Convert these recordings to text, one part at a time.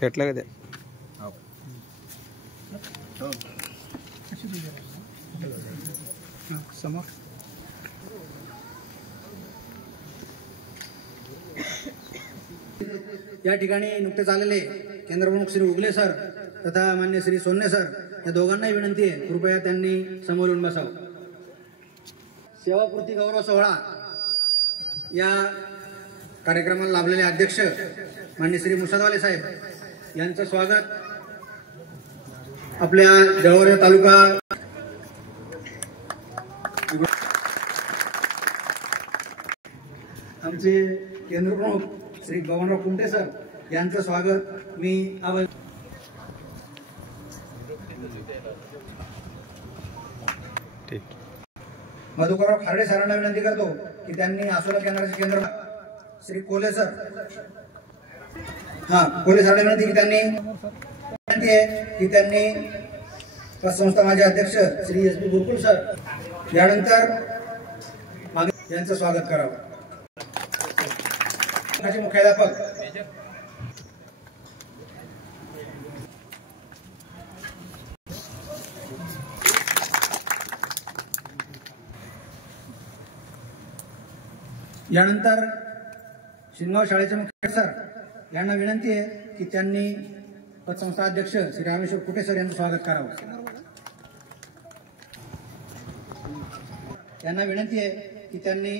पेटलं का ते? समोर या ठिकाणी नुकतेच आलेले केंद्र प्रमुख श्री उगले सर तथा मान्य श्री सोन्ने सर या दोघांनाही विनंती आहे कृपया त्यांनी समोर येऊन बसावं। सेवापूर्ती गौरव सोहळा या कार्यक्रमाला लाभलेले अध्यक्ष मान्य श्री मुसादवाले साहेब यांचं स्वागत आपल्या जळगाव तालुका आमचे केंद्र प्रमुख श्री गगनराव कुमटे सर यांचं स्वागत मी मधुकरराव खार्डे सरांना विनंती करतो की त्यांनी आसोला केंद्राचे केंद्र श्री कोले सर कोले सरांना विनंती की त्यांनी पतसंस्था माझे अध्यक्ष श्री एस पी गुरुकुल सर यानंतर यांचं स्वागत करावं। मुख्याध्यापक यानंतर शिंगाव शाळेचे मुख्य सर यांना विनंती आहे की त्यांनी पतसंस्था अध्यक्ष श्री रामेश्वर कुटे सर यांचं स्वागत करावं। यांना विनंती आहे की त्यांनी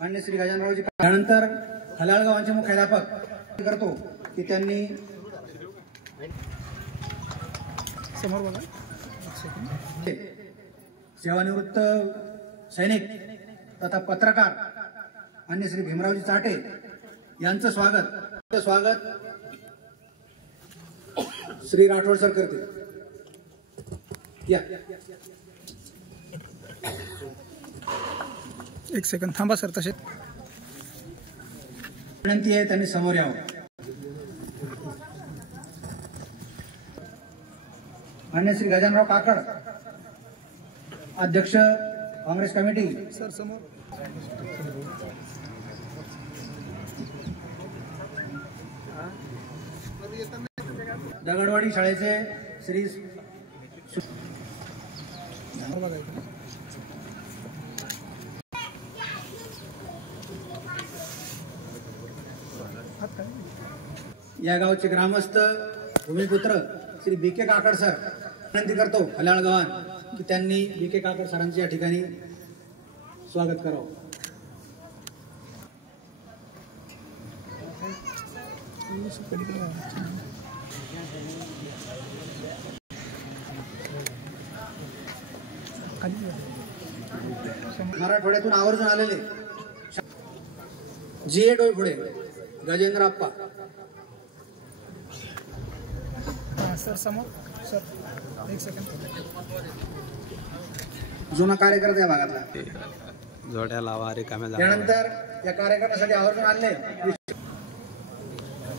मान्य श्री गजाननरावजी यानंतर हलाळ गावांचे मुख्याध्यापक करतो की त्यांनी समोर बघा सेवानिवृत्त सैनिक तथा पत्रकार मान्य श्री भीमरावजी चाटे यांचं स्वागत श्री राठोड सर करते। या एक सेकंद थांबा सर, तसे विनंती आहे त्यांनी समोर यावं। मान्य श्री गजाननराव काकड अध्यक्ष काँग्रेस कमिटी सर समोर। दगडवाडी शाळेचे श्री या गावचे ग्रामस्थ भूमिपुत्र श्री बी के काकड सर विनंती करतो हलाळ गावात की त्यांनी बी के काकड सरांचे या ठिकाणी स्वागत करावं। मराठवाड्यातून आवर्जून आलेले जी डोई पुढे गजेंद्र आप्पा सर समोर सर एक सेकंड जुना कार्यकर्ता या भागातला जोड्या लावा रे कामे त्यानंतर या कार्यक्रमासाठी आवर्जून आले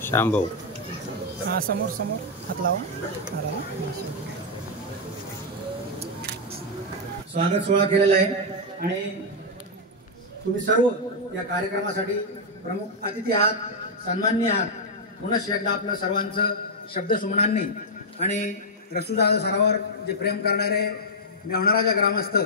श्यामभाऊ समोर हात लावा। स्वागत सोहळा केलेला आहे आणि तुम्ही सर्व या कार्यक्रमासाठी प्रमुख अतिथी आहात, सन्माननीय आहात। पुनश्च एकदा आपलं सर्वांचं शब्द सुमनांनी आणि रसूजादा सरावर जे प्रेम करणारे मेवणाराजा ग्रामस्थ